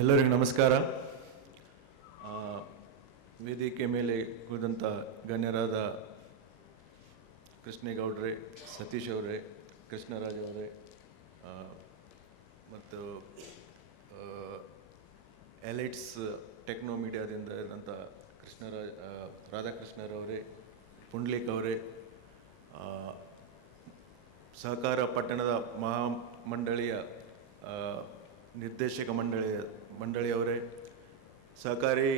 ಎಲ್ಲರಿಗೂ ನಮಸ್ಕಾರ. ವೇದಿಕೆ ಮೇಲೆ ಕುಳಿತಂಥ ಗಣ್ಯರಾದ ಕೃಷ್ಣೇಗೌಡ್ರೆ, ಸತೀಶ್ ಅವರೇ, ಕೃಷ್ಣರಾಜ್ ಅವರೇ ಮತ್ತು ಎಲೈಟ್ಸ್ ಟೆಕ್ನೋ ಮೀಡಿಯಾದಿಂದ ಇದ್ದಂಥ ರಾಧಾಕೃಷ್ಣರವರೇ, ಪುಂಡ್ಲಿಕ್ ಅವರೇ, ಸಹಕಾರ ಪಟ್ಟಣದ ಮಹಾಮಂಡಳಿಯ ನಿರ್ದೇಶಕ ಮಂಡಳಿಯವರೇ, ಸಹಕಾರಿ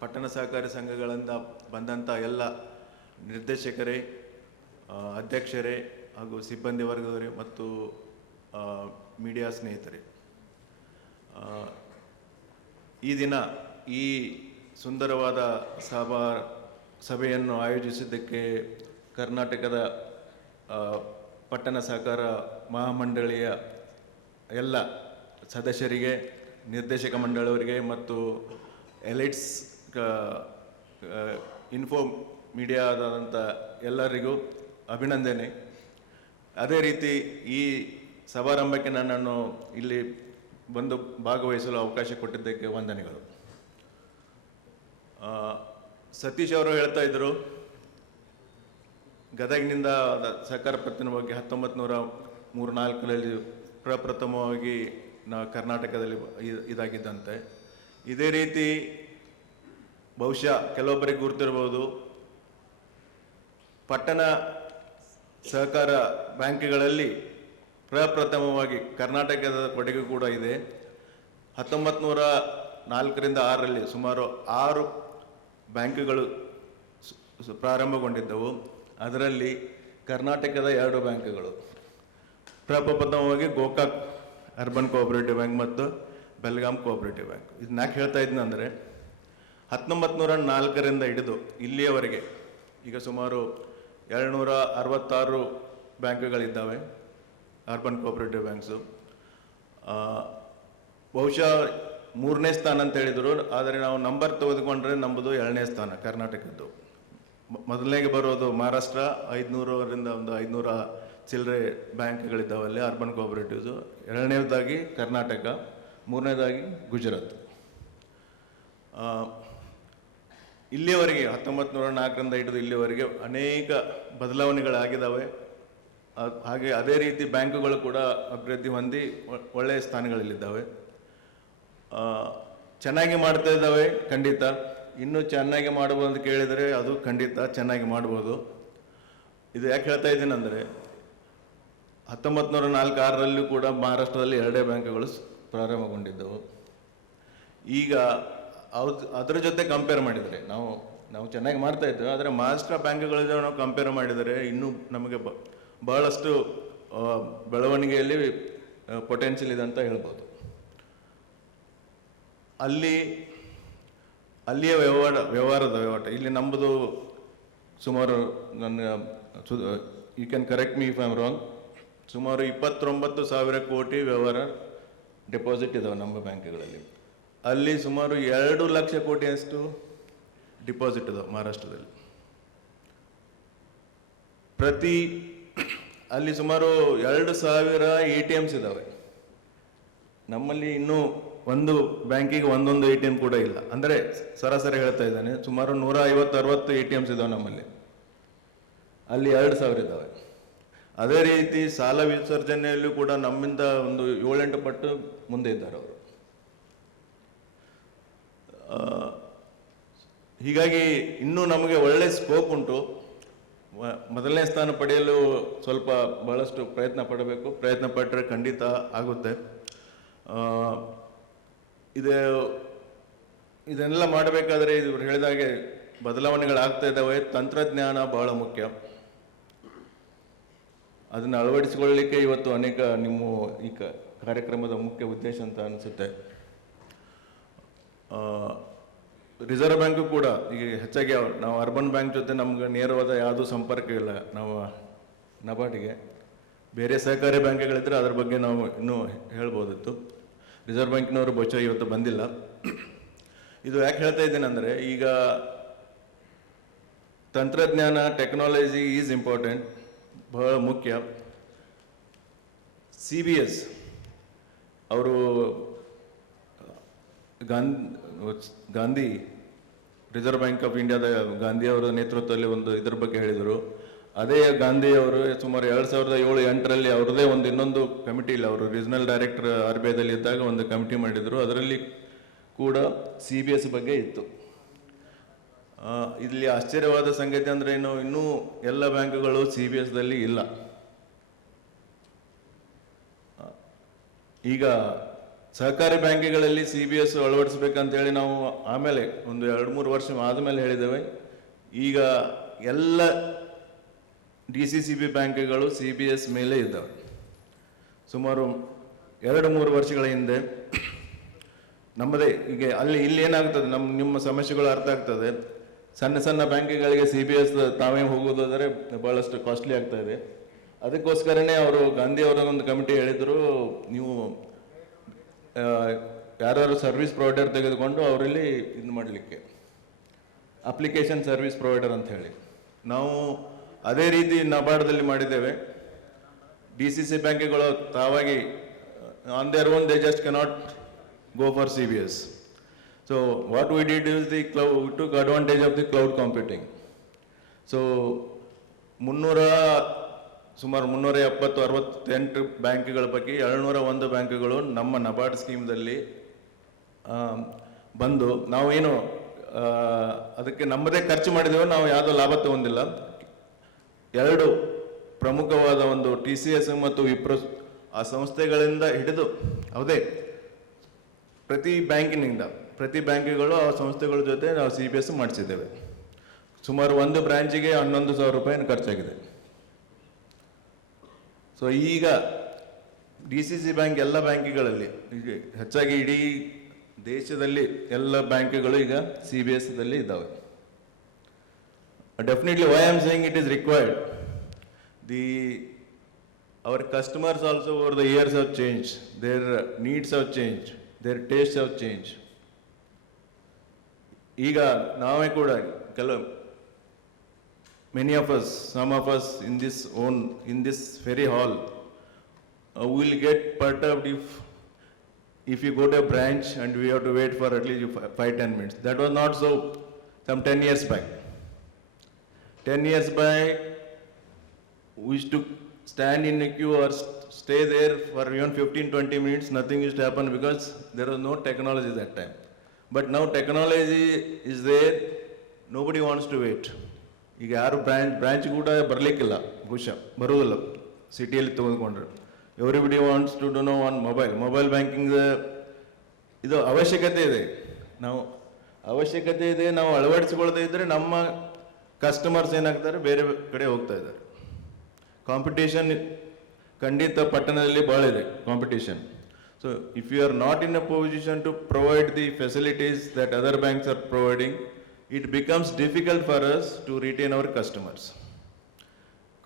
ಪಟ್ಟಣ ಸಹಕಾರಿ ಸಂಘಗಳಿಂದ ಬಂದಂಥ ಎಲ್ಲ ನಿರ್ದೇಶಕರೇ, ಅಧ್ಯಕ್ಷರೇ ಹಾಗೂ ಸಿಬ್ಬಂದಿ ವರ್ಗದವರೇ ಮತ್ತು ಮೀಡಿಯಾ ಸ್ನೇಹಿತರೆ, ಈ ದಿನ ಈ ಸುಂದರವಾದ ಸಭೆಯನ್ನು ಆಯೋಜಿಸಿದ್ದಕ್ಕೆ ಕರ್ನಾಟಕದ ಪಟ್ಟಣ ಸಹಕಾರ ಮಹಾಮಂಡಳಿಯ ಎಲ್ಲ ಸದಸ್ಯರಿಗೆ, ನಿರ್ದೇಶಕ ಮಂಡಳಿಯವರಿಗೆ ಮತ್ತು ಎಲೈಟ್ಸ್ ಇನ್ಫೋ ಮೀಡಿಯಾದಂಥ ಎಲ್ಲರಿಗೂ ಅಭಿನಂದನೆ. ಅದೇ ರೀತಿ ಈ ಸಮಾರಂಭಕ್ಕೆ ನನ್ನನ್ನು ಇಲ್ಲಿ ಬಂದು ಭಾಗವಹಿಸಲು ಅವಕಾಶ ಕೊಟ್ಟಿದ್ದಕ್ಕೆ ವಂದನೆಗಳು. ಸತೀಶ್ ಅವರು ಹೇಳ್ತಾ ಇದ್ದರು, ಗದಗಿನಿಂದ ಸಹಕಾರ ಪತ್ತಿನ ಬಗ್ಗೆ 1934ರಲ್ಲಿ ಪ್ರಪ್ರಥಮವಾಗಿ ಕರ್ನಾಟಕದಲ್ಲಿ ಇದಾಗಿದ್ದಂತೆ. ಇದೇ ರೀತಿ ಬಹುಶಃ ಕೆಲವೊಬ್ಬರಿಗೆ ಗುರುತಿರ್ಬೋದು, ಪಟ್ಟಣ ಸಹಕಾರ ಬ್ಯಾಂಕ್ಗಳಲ್ಲಿ ಪ್ರಪ್ರಥಮವಾಗಿ ಕರ್ನಾಟಕದ ಕೊಡುಗೆ ಕೂಡ ಇದೆ. 1904ರಿಂದ 6ರಲ್ಲಿ ಸುಮಾರು 6 ಬ್ಯಾಂಕ್ಗಳು ಪ್ರಾರಂಭಗೊಂಡಿದ್ದವು. ಅದರಲ್ಲಿ ಕರ್ನಾಟಕದ 2 ಬ್ಯಾಂಕ್ಗಳು, ಪ್ರಪ್ರಥಮವಾಗಿ ಗೋಕಾಕ್ ಅರ್ಬನ್ ಕೋಆಪರೇಟಿವ್ ಬ್ಯಾಂಕ್ ಮತ್ತು ಬೆಲ್ಗಾಂ ಕೋಆಪರೇಟಿವ್ ಬ್ಯಾಂಕ್. ಇದನ್ನ ಯಾಕೆ ಹೇಳ್ತಾ ಇದ್ದೀನಂದರೆ, 1904ರಿಂದ ಹಿಡಿದು ಇಲ್ಲಿಯವರೆಗೆ ಈಗ ಸುಮಾರು 266 ಬ್ಯಾಂಕ್ಗಳಿದ್ದಾವೆ, ಅರ್ಬನ್ ಕೋಆಪರೇಟಿವ್ ಬ್ಯಾಂಕ್ಸು. ಬಹುಶಃ 3ನೇ ಸ್ಥಾನ ಅಂತ ಹೇಳಿದರು, ಆದರೆ ನಾವು ನಂಬರ್ ತೆಗೆದುಕೊಂಡ್ರೆ ನಮ್ಮದು 2ನೇ ಸ್ಥಾನ ಕರ್ನಾಟಕದ್ದು. ಮೊದಲನೇಗೆ ಬರೋದು ಮಹಾರಾಷ್ಟ್ರ, 500ರಿಂದ ಒಂದು 500 ಚಿಲ್ಲರೆ ಬ್ಯಾಂಕ್ಗಳಿದ್ದಾವಲ್ಲಿ ಅರ್ಬನ್ ಕೋಆಪರೇಟಿವ್ಸು. 2ನೇದಾಗಿ ಕರ್ನಾಟಕ, 3ನೇದಾಗಿ ಗುಜರಾತ್. ಇಲ್ಲಿಯವರೆಗೆ 1904ರಿಂದ ಹಿಡಿದು ಇಲ್ಲಿವರೆಗೆ ಅನೇಕ ಬದಲಾವಣೆಗಳಾಗಿದ್ದಾವೆ. ಹಾಗೆ ಅದೇ ರೀತಿ ಬ್ಯಾಂಕುಗಳು ಕೂಡ ಅಭಿವೃದ್ಧಿ ಹೊಂದಿ ಒಳ್ಳೆಯ ಸ್ಥಾನಗಳಲ್ಲಿದ್ದಾವೆ. ಚೆನ್ನಾಗಿ ಮಾಡ್ತಾ ಇದ್ದಾವೆ, ಖಂಡಿತ. ಇನ್ನೂ ಚೆನ್ನಾಗಿ ಮಾಡ್ಬೋದು ಅಂತ ಕೇಳಿದರೆ ಅದು ಖಂಡಿತ ಚೆನ್ನಾಗಿ ಮಾಡ್ಬೋದು. ಇದು ಯಾಕೆ ಹೇಳ್ತಾ ಇದ್ದೀನಿ ಅಂದರೆ, 1904-6ರಲ್ಲೂ ಕೂಡ ಮಹಾರಾಷ್ಟ್ರದಲ್ಲಿ 2 ಬ್ಯಾಂಕ್ಗಳು ಪ್ರಾರಂಭಗೊಂಡಿದ್ದವು. ಈಗ ಅದರ ಜೊತೆ ಕಂಪೇರ್ ಮಾಡಿದರೆ ನಾವು ಚೆನ್ನಾಗಿ ಮಾಡ್ತಾ ಇದ್ದೇವೆ, ಆದರೆ ಮಹಾರಾಷ್ಟ್ರ ಬ್ಯಾಂಕ್ಗಳ ಜೊತೆ ನಾವು ಕಂಪೇರ್ ಮಾಡಿದರೆ ಇನ್ನೂ ನಮಗೆ ಬಹಳಷ್ಟು ಬೆಳವಣಿಗೆಯಲ್ಲಿ ಪೊಟೆನ್ಷಿಯಲ್ ಇದೆ ಅಂತ ಹೇಳ್ಬೋದು. ಅಲ್ಲಿಯ ವ್ಯವಹಾರದ ಇಲ್ಲಿ ನಮ್ಮದು ಸುಮಾರು you can correct me if I am wrong, ಸುಮಾರು 29,000 ಕೋಟಿ ವ್ಯವಹಾರ ಡೆಪಾಸಿಟ್ ಇದಾವೆ ನಮ್ಮ ಬ್ಯಾಂಕ್ಗಳಲ್ಲಿ. ಅಲ್ಲಿ ಸುಮಾರು 2 ಲಕ್ಷ ಕೋಟಿಯಷ್ಟು ಡಿಪಾಸಿಟ್ ಇದಾವೆ ಮಹಾರಾಷ್ಟ್ರದಲ್ಲಿ. ಅಲ್ಲಿ ಸುಮಾರು 2,000 ATMs ಇದ್ದಾವೆ. ನಮ್ಮಲ್ಲಿ ಇನ್ನೂ ಒಂದು ಬ್ಯಾಂಕಿಗೆ ಒಂದೊಂದು ATM ಕೂಡ ಇಲ್ಲ. ಅಂದರೆ ಸರಾಸರಿ ಹೇಳ್ತಾ ಇದ್ದಾನೆ, ಸುಮಾರು 150-60 ATMs ಇದ್ದಾವೆ ನಮ್ಮಲ್ಲಿ. ಅಲ್ಲಿ 2,000 ಇದ್ದಾವೆ. ಅದೇ ರೀತಿ ಸಾಲ ವಿಸರ್ಜನೆಯಲ್ಲೂ ಕೂಡ ನಮ್ಮಿಂದ ಒಂದು 7-8 ಪಟ್ಟು ಮುಂದೆ ಇದ್ದಾರೆ ಅವರು. ಹೀಗಾಗಿ ಇನ್ನೂ ನಮಗೆ ಒಳ್ಳೆ ಸ್ಕೋಪ್ ಉಂಟು. ಮೊದಲನೇ ಸ್ಥಾನ ಪಡೆಯಲು ಸ್ವಲ್ಪ ಬಹಳಷ್ಟು ಪ್ರಯತ್ನ ಪಡಬೇಕು. ಪ್ರಯತ್ನ ಪಟ್ಟರೆ ಖಂಡಿತ ಆಗುತ್ತೆ. ಇದನ್ನೆಲ್ಲ ಮಾಡಬೇಕಾದ್ರೆ ಇವರು ಹೇಳಿದಾಗೆ ಬದಲಾವಣೆಗಳಾಗ್ತಾ ಇದ್ದಾವೆ. ತಂತ್ರಜ್ಞಾನ ಬಹಳ ಮುಖ್ಯ. ಅದನ್ನು ಅಳವಡಿಸಿಕೊಳ್ಳಲಿಕ್ಕೆ ಇವತ್ತು ಅನೇಕ ನಿಮ್ಮ ಈ ಕಾರ್ಯಕ್ರಮದ ಮುಖ್ಯ ಉದ್ದೇಶ ಅಂತ ಅನಿಸುತ್ತೆ. ರಿಸರ್ವ್ ಬ್ಯಾಂಕು ಕೂಡ ಈಗ ಹೆಚ್ಚಾಗಿ ನಾವು ಅರ್ಬನ್ ಬ್ಯಾಂಕ್ ಜೊತೆ ನಮ್ಗೆ ನೇರವಾದ ಯಾವುದೂ ಸಂಪರ್ಕ ಇಲ್ಲ. ನಾವು ನಬಾರ್ಡ್ಗೆ ಬೇರೆ ಸಹಕಾರಿ ಬ್ಯಾಂಕ್ಗಳಿದ್ರೆ ಅದ್ರ ಬಗ್ಗೆ ನಾವು ಇನ್ನೂ ಹೇಳ್ಬೋದಿತ್ತು. ರಿಸರ್ವ್ ಬ್ಯಾಂಕಿನವರು ಬಹುಶಃ ಇವತ್ತು ಬಂದಿಲ್ಲ. ಇದು ಯಾಕೆ ಹೇಳ್ತಾ ಇದ್ದೇನೆ ಅಂದರೆ, ಈಗ ತಂತ್ರಜ್ಞಾನ, ಟೆಕ್ನಾಲಜಿ ಈಸ್ ಇಂಪಾರ್ಟೆಂಟ್, ಬಹಳ ಮುಖ್ಯ. CBS ಅವರು ಗಾಂಧಿ ರಿಸರ್ವ್ ಬ್ಯಾಂಕ್ ಆಫ್ ಇಂಡಿಯಾದ ಗಾಂಧಿ ಅವರ ನೇತೃತ್ವದಲ್ಲಿ ಒಂದು ಇದ್ರ ಬಗ್ಗೆ ಹೇಳಿದರು. ಅದೇ ಗಾಂಧಿ ಅವರು ಸುಮಾರು 2007-8ರಲ್ಲಿ ಅವ್ರದ್ದೇ ಒಂದು ಇನ್ನೊಂದು ಕಮಿಟಿ ಇಲ್ಲ, ಅವರು ರೀಜನಲ್ ಡೈರೆಕ್ಟರ್ RBI ದಲ್ಲಿ ಇದ್ದಾಗ ಒಂದು ಕಮಿಟಿ ಮಾಡಿದರು. ಅದರಲ್ಲಿ ಕೂಡ CBS ಬಗ್ಗೆ ಇತ್ತು. ಇಲ್ಲಿ ಆಶ್ಚರ್ಯವಾದ ಸಂಗತಿ ಅಂದ್ರೆ ಇನ್ನೂ ಎಲ್ಲ ಬ್ಯಾಂಕ್ಗಳು CBS ದಲ್ಲಿ ಇಲ್ಲ. ಈಗ ಸಹಕಾರಿ ಬ್ಯಾಂಕ್ಗಳಲ್ಲಿ CBS ಅಳವಡಿಸ್ಬೇಕಂತ ಹೇಳಿ ನಾವು ಆಮೇಲೆ ಒಂದು 2-3 ವರ್ಷ ಆದಮೇಲೆ ಹೇಳಿದ್ದೇವೆ. ಈಗ ಎಲ್ಲ DCCB ಬ್ಯಾಂಕ್ಗಳು CBS ಮೇಲೆ ಇದ್ದಾವೆ. ಸುಮಾರು 2-3 ವರ್ಷಗಳ ಹಿಂದೆ ನಮ್ಮದೇ ಈಗ ಇಲ್ಲಿ ಏನಾಗ್ತದೆ, ನಿಮ್ಮ ಸಮಸ್ಯೆಗಳು ಅರ್ಥ ಆಗ್ತದೆ. ಸಣ್ಣ ಸಣ್ಣ ಬ್ಯಾಂಕ್ಗಳಿಗೆ CBS ತಾವೇ ಹೋಗೋದಾದರೆ ಬಹಳಷ್ಟು ಕಾಸ್ಟ್ಲಿ ಆಗ್ತಾ ಇದೆ. ಅದಕ್ಕೋಸ್ಕರನೇ ಅವರು ಗಾಂಧಿ ಅವರ ಒಂದು ಕಮಿಟಿ ಹೇಳಿದ್ರು, ನೀವು ಯಾರು ಸರ್ವಿಸ್ ಪ್ರೊವೈಡರ್ ತೆಗೆದುಕೊಂಡು ಅವರಲ್ಲಿ ಇದು ಮಾಡಲಿಕ್ಕೆ ಅಪ್ಲಿಕೇಶನ್ ಸರ್ವಿಸ್ ಪ್ರೊವೈಡರ್ ಅಂತ ಹೇಳಿ ನಾವು ಅದೇ ರೀತಿ ನಬಾರ್ಡ್ದಲ್ಲಿ ಮಾಡಿದ್ದೇವೆ. DCC ಬ್ಯಾಂಕ್ಗಳು ತಾವಾಗಿ on their own they just cannot go for CBS. So what we did is we took advantage of the cloud computing. So ಸುಮಾರು 370-68 ಬ್ಯಾಂಕ್ಗಳ ಪೈಕಿ 701 ಬ್ಯಾಂಕ್ಗಳು ನಮ್ಮ ನಬಾರ್ಡ್ ಸ್ಕೀಮ್ದಲ್ಲಿ ಬಂದು ನಾವೇನು ಅದಕ್ಕೆ ನಮ್ಮದೇ ಖರ್ಚು ಮಾಡಿದ್ದೇವೆ, ನಾವು ಯಾವುದೋ ಲಾಭ ತಗೊಂಡಿಲ್ಲ. 2 ಪ್ರಮುಖವಾದ ಒಂದು TCS ಮತ್ತು ವಿಪ್ರೋ ಆ ಸಂಸ್ಥೆಗಳಿಂದ ಹಿಡಿದು ಹೌದೇ ಪ್ರತಿ ಬ್ಯಾಂಕ್ಗಳು ಆ ಸಂಸ್ಥೆಗಳ ಜೊತೆ ನಾವು CBS ಮಾಡಿಸಿದ್ದೇವೆ. ಸುಮಾರು ಒಂದು ಬ್ರಾಂಚಿಗೆ 11,000 ರೂಪಾಯಿ ಖರ್ಚಾಗಿದೆ. ಸೊ ಈಗ DCC ಬ್ಯಾಂಕ್ ಎಲ್ಲ ಬ್ಯಾಂಕ್ಗಳಲ್ಲಿ ಹೆಚ್ಚಾಗಿ ಇಡೀ ದೇಶದಲ್ಲಿ ಎಲ್ಲ ಬ್ಯಾಂಕ್ಗಳು ಈಗ CBS ದಲ್ಲಿ ಇದ್ದಾವೆ. Definitely why I am saying it is required. our customers also over the years have changed, their needs have changed, their tastes have changed. ಈಗ ನಾವೇ ಕೂಡ many of us, some of us in this very hall will get perturbed if you go to a branch and we have to wait for at least 5-10 minutes. That was not so some 10 years back. 10 years back we used to stand in a queue or stay there for even 15-20 minutes, nothing used to happen because there was no technology that time. But now technology is there, nobody wants to wait. ಈಗ ಯಾರು branch ಕೂಡ ಬರಲಿಕ್ಕಿಲ್ಲ, ಬಹುಶಃ ಬರುವುದಿಲ್ಲ ಸಿಟಿಯಲ್ಲಿ ತೆಗೆದುಕೊಂಡ್ರೆ. Everybody wants to do no on mobile banking ಇದು ಅವಶ್ಯಕತೆ ಇದೆ. ನಾವು ಅಳವಡಿಸಿಕೊಳ್ಳದೇ ಇದ್ದರೆ ನಮ್ಮ ಕಸ್ಟಮರ್ಸ್ ಏನಾಗ್ತಾರೆ, ಬೇರೆ ಕಡೆ ಹೋಗ್ತಾ ಇದ್ದಾರೆ. ಕಾಂಪಿಟೇಷನ್ ಖಂಡಿತ ಪಟ್ಟಣದಲ್ಲಿ ಭಾಳ ಇದೆ competition. So if you are not in a position to provide the facilities that other banks are providing, it becomes difficult for us to retain our customers.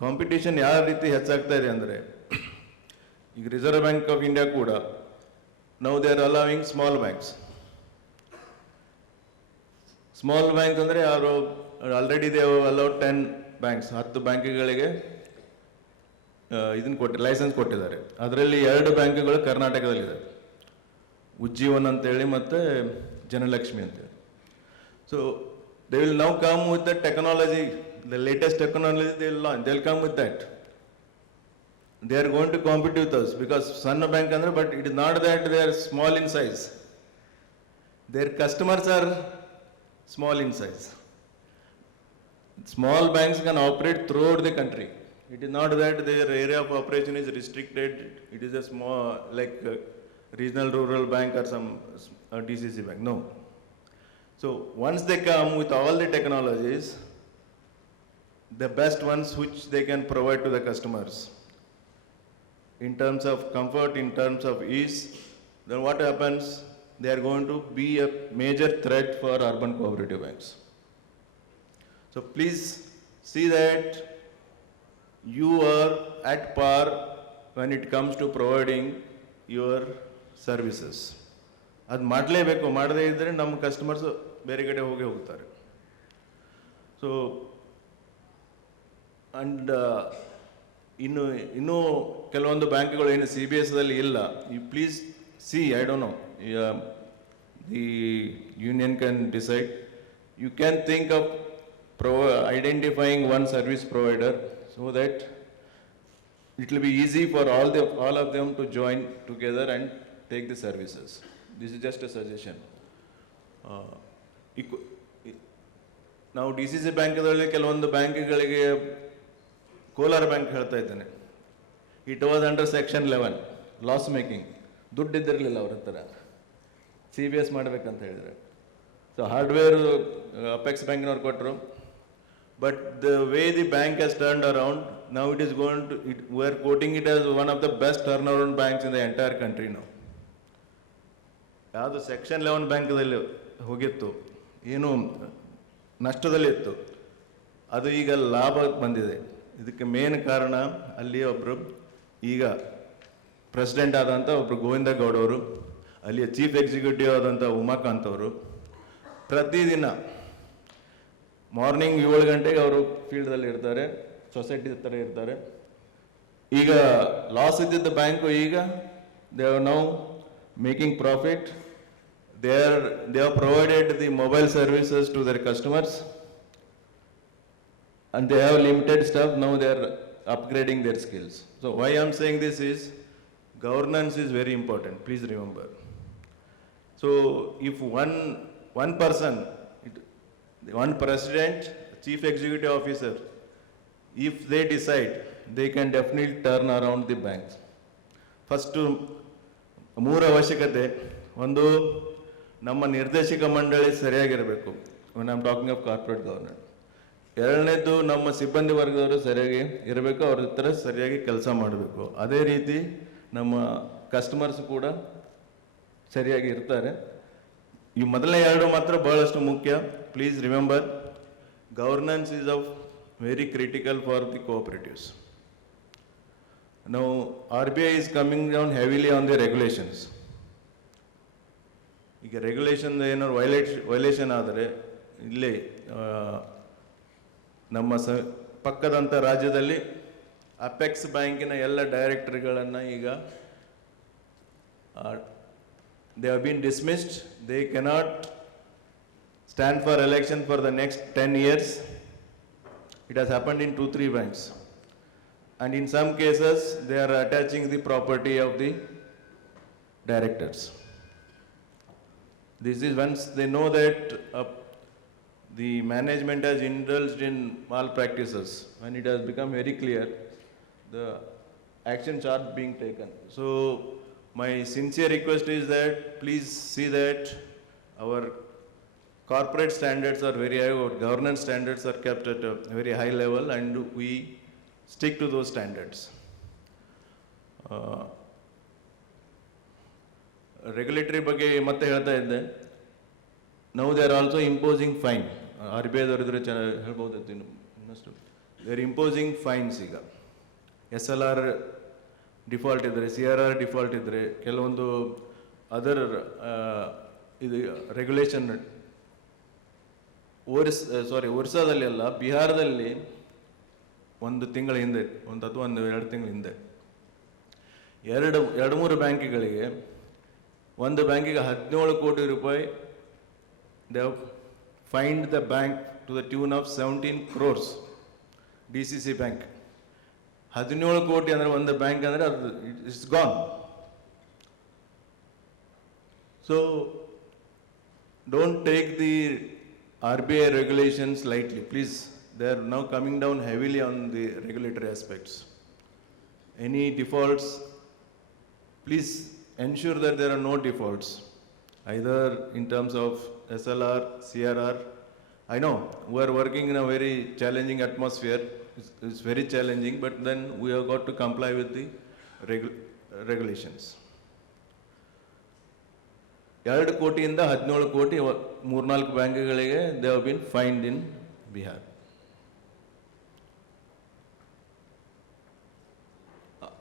Competition ಯಾವ ರೀತಿ ಹೆಚ್ಚಾಗ್ತಾ ಇದೆ ಅಂದರೆ, ಈಗ ರಿಸರ್ವ್ ಬ್ಯಾಂಕ್ ಆಫ್ ಇಂಡಿಯಾ ಕೂಡ now they are allowing small banks ಅಂದರೆ ಅವರು already they allowed 10 banks, 10 ಬ್ಯಾಂಕ್ಗಳಿಗೆ ಲೈಸೆನ್ಸ್ ಕೊಟ್ಟಿದ್ದಾರೆ. ಅದರಲ್ಲಿ 2 ಬ್ಯಾಂಕ್ಗಳು ಕರ್ನಾಟಕದಲ್ಲಿದೆ, ಉಜ್ಜೀವನ್ ಅಂತೇಳಿ ಮತ್ತು ಜನಲಕ್ಷ್ಮಿ ಅಂತೇಳಿ. So they will now come with the technology, the latest technology they will launch. They will come with that. They are going to compete with us because Sanna Bank andre, but it is not that they are small in size. Their customers are small in size. Small banks can operate throughout the country. It is not that their area of operation is restricted. It is a small, like regional rural bank or some DCC bank. No. So once they come with all the technologies, the best ones which they can provide to the customers in terms of comfort, in terms of ease, then what happens? They are going to be a major threat for urban cooperative banks. So please see that you are at par when it comes to providing your services. ಅದು ಮಾಡಲೇಬೇಕು, ಮಾಡದೇ ಇದ್ದರೆ ನಮ್ಮ customers ಬೇರೆ ಕಡೆ ಹೋಗ್ತಾರೆ. So and ಇನ್ನೂ ಕೆಲವೊಂದು ಬ್ಯಾಂಕ್ಗಳು ಏನು CBS ದಲ್ಲಿ ಇಲ್ಲ, you please see, I don't know, yeah, the union can decide. You can think of identifying one service provider so that it will be easy for all of them to join together and take the services. This is just a suggestion. ಇಕ್ವ- ಇ- ನಾವು D C C ಬ್ಯಾಂಕ್ಗಳಲ್ಲಿ ಕೆಲವೊಂದು ಬ್ಯಾಂಕ್ಗಳಿಗೆ Kolar bank ಹೇಳ್ತಾ ಇದ್ದೇನೆ, it was under section 11 loss making, ದುಡ್ಡು ಇದ್ದಿರಲಿಲ್ಲ ಅವ್ರ ಹತ್ರ, ಸಿ ಬಿ ಎಸ್ ಮಾಡಬೇಕಂತ ಹೇಳಿದರೆ. ಸೊ ಹಾರ್ಡ್ವೇರ್ ಅಪೆಕ್ಸ್ ಬ್ಯಾಂಕ್ನವ್ರು ಕೊಟ್ಟರು, but the way the bank has turned around, now it is going to we are quoting it as one of the best turn around banks in the entire country. ನಾವು ಯಾವುದು section 11 ಬ್ಯಾಂಕ್ದಲ್ಲಿ ಹೋಗಿತ್ತು, ಏನು ನಷ್ಟದಲ್ಲಿತ್ತು, ಅದು ಈಗ ಲಾಭ ಬಂದಿದೆ. ಇದಕ್ಕೆ ಮೇನ್ ಕಾರಣ ಅಲ್ಲಿ ಒಬ್ಬರು ಈಗ ಪ್ರೆಸಿಡೆಂಟ್ ಆದಂಥ ಒಬ್ಬರು ಗೋವಿಂದ ಗೌಡ ಅವರು, ಅಲ್ಲಿಯ ಚೀಫ್ ಎಕ್ಸಿಕ್ಯೂಟಿವ್ ಆದಂಥ ಉಮಾಕಾಂತ್ ಅವರು ಪ್ರತಿದಿನ ಮಾರ್ನಿಂಗ್ 7 ಗಂಟೆಗೆ ಅವರು ಫೀಲ್ಡ್ದಲ್ಲಿ ಇರ್ತಾರೆ, ಸೊಸೈಟಿ ಹತ್ರ ಇರ್ತಾರೆ. ಈಗ ಲಾಸ್ ಇದ್ದಿದ್ದ ಬ್ಯಾಂಕು ಈಗ they are now making profit. They have provided the mobile services to their customers and they have limited staff. Now they are upgrading their skills. So why I am saying this is governance is very important. Please remember. So if one person, one president, chief executive officer, if they decide, they can definitely turn around the banks. First, ಮೂರು ಅವಶ್ಯಕತೆ. ಒಂದು, ನಮ್ಮ ನಿರ್ದೇಶಕ ಮಂಡಳಿ ಸರಿಯಾಗಿರಬೇಕು, when I am talking of corporate governance. ಎರಡನೇದು, ನಮ್ಮ ಸಿಬ್ಬಂದಿ ವರ್ಗದವರು ಸರಿಯಾಗಿ ಇರಬೇಕು, ಅವ್ರ ಹತ್ರ ಸರಿಯಾಗಿ ಕೆಲಸ ಮಾಡಬೇಕು. ಅದೇ ರೀತಿ ನಮ್ಮ ಕಸ್ಟಮರ್ಸ್ ಕೂಡ ಸರಿಯಾಗಿ ಇರ್ತಾರೆ. ಈ ಮೊದಲನೇ ಎರಡು ಮಾತ್ರ ಬಹಳಷ್ಟು ಮುಖ್ಯ. Please remember, governance is of very critical for the cooperatives. ನಾವು RBI is coming down heavily on the regulations. ಈಗ ರೆಗ್ಯುಲೇಷನ್ ಏನಾದ್ರು ವೈಲೇಷನ್ ಆದರೆ ಇಲ್ಲಿ ನಮ್ಮ ಪಕ್ಕದಂಥ ರಾಜ್ಯದಲ್ಲಿ ಅಪೆಕ್ಸ್ ಬ್ಯಾಂಕಿನ ಎಲ್ಲ ಡೈರೆಕ್ಟರ್ಗಳನ್ನು ಈಗ they have bean dismissed. They cannot stand for election for the next 10 years. It has happened in 2-3 banks. And in some cases, they are attaching the property of the directors. This is once they know that the management has indulged in malpractices, when it has become very clear, the actions are being taken. So my sincere request is that please see that our corporate standards are very high, our governance standards are kept at a very high level, and we stick to those standards. Regulatory ಬಗ್ಗೆ ಮತ್ತೆ ಹೇಳ್ತಾ ಇದ್ದೆ. ನಾವು they are also imposing fine. RBI ಇದ್ರೆ ಹೇಳ್ಬೋದಿತ್ತು ಇನ್ನಷ್ಟು. They are imposing fines. ಈಗ SLR default ಇದ್ದರೆ, CRR ಡಿಫಾಲ್ಟ್ ಇದ್ದರೆ, ಕೆಲವೊಂದು ಅದರ್ ಇದು ರೆಗ್ಯುಲೇಷನ್ ಒರಿಸ್ಸಾದಲ್ಲಿ ಅಲ್ಲ, ಬಿಹಾರದಲ್ಲಿ ಒಂದು ತಿಂಗಳ ಹಿಂದೆ, ಅಥವಾ 2 ತಿಂಗಳ ಹಿಂದೆ 2-3 ಬ್ಯಾಂಕ್ಗಳಿಗೆ, ಒಂದು ಬ್ಯಾಂಕಿಗೆ 17 ಕೋಟಿ ರೂಪಾಯಿ they have fined the bank to the tune of 17 crores. DCC bank 17 ಕೋಟಿ ಅಂದರೆ ಒಂದು ಬ್ಯಾಂಕ್ ಅಂದರೆ ಅದು it's gone. So don't take the RBI regulations lightly, please. They are now coming down heavily on the regulatory aspects. Any defaults, please ensure that there are no defaults, either in terms of SLR, CRR. I know we are working in a very challenging atmosphere. It's very challenging, but then we have got to comply with the regulations. 2 ಕೋಟಿಯಿಂದ 17 ಕೋಟಿ 3-4 ಬ್ಯಾಂಕ್ಗಳಿಗೆ they have been fined in Bihar.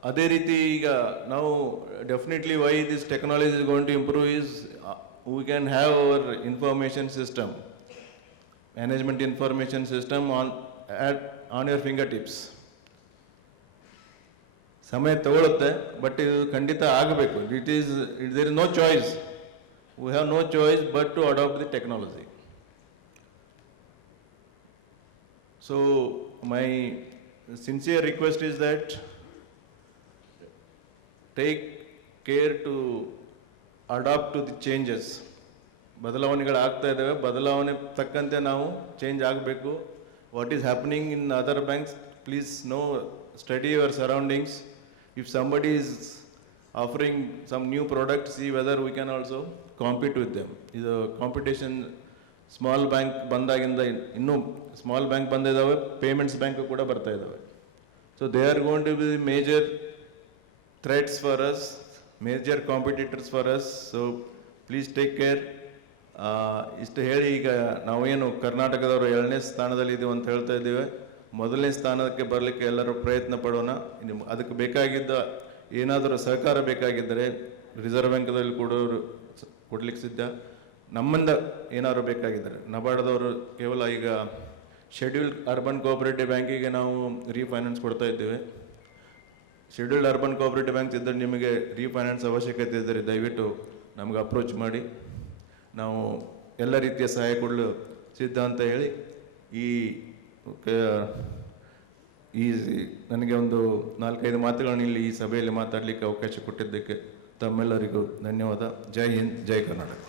ಅದೇ ರೀತಿ ಈಗ ನಾವು definitely why this technology is going to improve is we can have our information system, management information system on your fingertips. ಸಮಯ ತಗೊಳುತ್ತೆ, but ಇದು ಖಂಡಿತ ಆಗಬೇಕು. There is no choice, we have no choice but to adapt the technology. So my sincere request is that take care to adapt to the changes. ಬದಲಾವಣೆಗಳು ಆಗ್ತಾ ಇದ್ದಾವೆ, ಬದಲಾವಣೆ ತಕ್ಕಂತೆ ನಾವು ಚೇಂಜ್ ಆಗಬೇಕು. What is happening in other banks, please know, study your surroundings. If somebody is offering some new product, see whether we can also compete with them. ಇದು competition small bank ಬಂದಾಗಿಂದ ಇನ್ನೂ ಸ್ಮಾಲ್ ಬ್ಯಾಂಕ್ ಬಂದಿದ್ದಾವೆ, payments bank ಕೂಡ ಬರ್ತಾ ಇದ್ದಾವೆ. So they are going to be major threats for us, major competitors for us. So please take care. ಇಷ್ಟು ಹೇಳಿ, ಈಗ ನಾವೇನು ಕರ್ನಾಟಕದವರು 2ನೇ ಸ್ಥಾನದಲ್ಲಿ ಇದ್ದೀವಿ ಅಂತ ಹೇಳ್ತಾ ಇದ್ದೀವಿ. 1ನೇ ಸ್ಥಾನಕ್ಕೆ ಬರಲಿಕ್ಕೆ ಎಲ್ಲರೂ ಪ್ರಯತ್ನ ಪಡೋಣ. ಅದಕ್ಕೆ ಬೇಕಾಗಿದ್ದ ಏನಾದರೂ ಸಹಕಾರ ಬೇಕಾಗಿದ್ದರೆ ರಿಸರ್ವ್ ಬ್ಯಾಂಕ್ದಲ್ಲಿ ಕೊಡ್ಲಿಕ್ಕೆ ಸಿದ್ಧ. ನಮ್ಮಿಂದ ಏನಾದ್ರು ಬೇಕಾಗಿದ್ದಾರೆ, ನಬಾರ್ಡ್ದವರು ಕೇವಲ ಈಗ ಶೆಡ್ಯೂಲ್ಡ್ ಅರ್ಬನ್ ಕೋಆಪರೇಟಿವ್ ಬ್ಯಾಂಕಿಗೆ ನಾವು ರೀಫೈನಾನ್ಸ್ ಕೊಡ್ತಾ ಇದ್ದೇವೆ. ಶೆಡ್ಯೂಲ್ಡ್ ಅರ್ಬನ್ ಕೋಆಪರೇಟಿವ್ ಬ್ಯಾಂಕ್ಸ್ ಇದ್ದರೆ ನಿಮಗೆ ರೀಫೈನಾನ್ಸ್ ಅವಶ್ಯಕತೆ ಇದ್ದರೆ ದಯವಿಟ್ಟು ನಮಗೆ ಅಪ್ರೋಚ್ ಮಾಡಿ, ನಾವು ಎಲ್ಲ ರೀತಿಯ ಸಹಾಯ ಕೊಡಲು ಸಿದ್ಧ ಅಂತ ಹೇಳಿ ಈ ನನಗೆ ಒಂದು 4-5 ಮಾತುಗಳನ್ನು ಇಲ್ಲಿ ಈ ಸಭೆಯಲ್ಲಿ ಮಾತಾಡಲಿಕ್ಕೆ ಅವಕಾಶ ಕೊಟ್ಟಿದ್ದಕ್ಕೆ ತಮ್ಮೆಲ್ಲರಿಗೂ ಧನ್ಯವಾದ. ಜೈ ಹಿಂದ್, ಜೈ ಕರ್ನಾಟಕ.